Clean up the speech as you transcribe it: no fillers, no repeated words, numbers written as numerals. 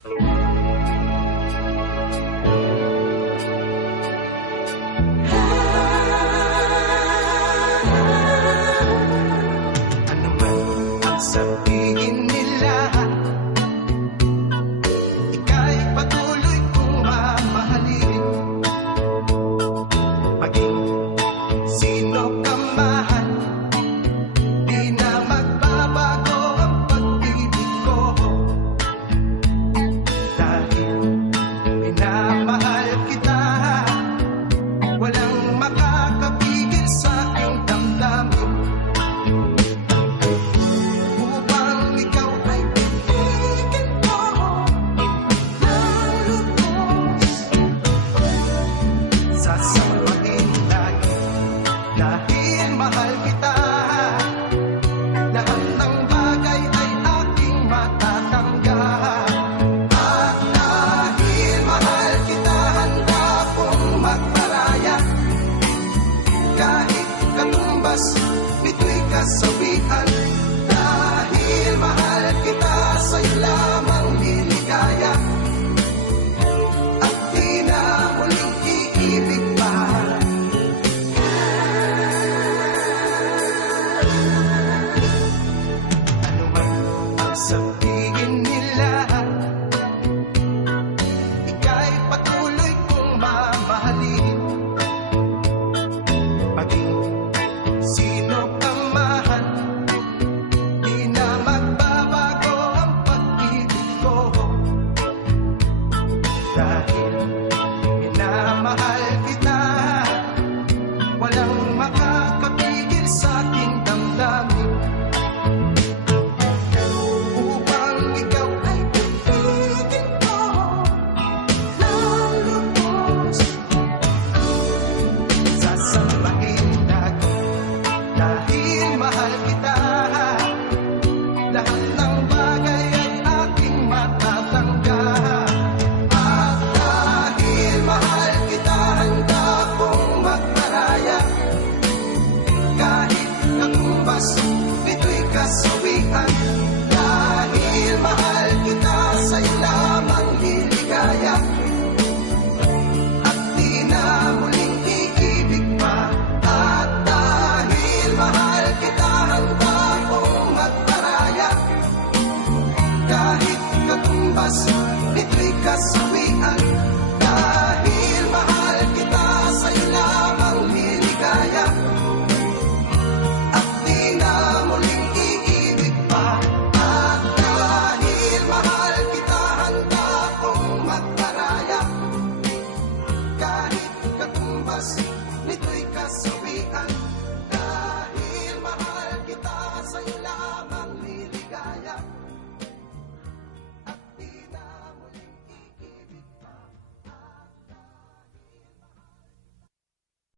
Ano man ang sabihin nila, ika'y patuloy kong mamahalin. Maging sino ka man, di na magbabago ang pag-ibig ko. Dahil minamahal kita, walang makakapigil sa aking damdamin. Upang ikaw ay pilitin ko ng lubos, sasampahin lagi dahil mahal kita. Lahat ng bagay ay aking matatanggap. At dahil mahal kita, handa kong magparaya. Kahit katumbas, bito'y kasawian. Dahil mahal kita, sa'yo lamang liligaya. At di na muling iibig pa. Ano man ang sabihin nila, ika'y patuloy kong mamahalin. Maging sino ka man, di na magbabago ang pag-ibig ko. Dahil minamahal kita, walang makakapigil sa aking damdamin. Upang ikaw ay pilitin ko ng lubos, sasambahin lagi dahil mahal kita. Lahat ng bagay ay aking matatanggap. At dahil mahal kita, handa kong magparaya. Kahit katumbas, bito'y kasawian. Dahil mahal kita, sa'yo lamang liligaya. At di na muling iibig pa. At dahil mahal kita, handa kong magparaya. Kahit katumbas, bito'y kasawian.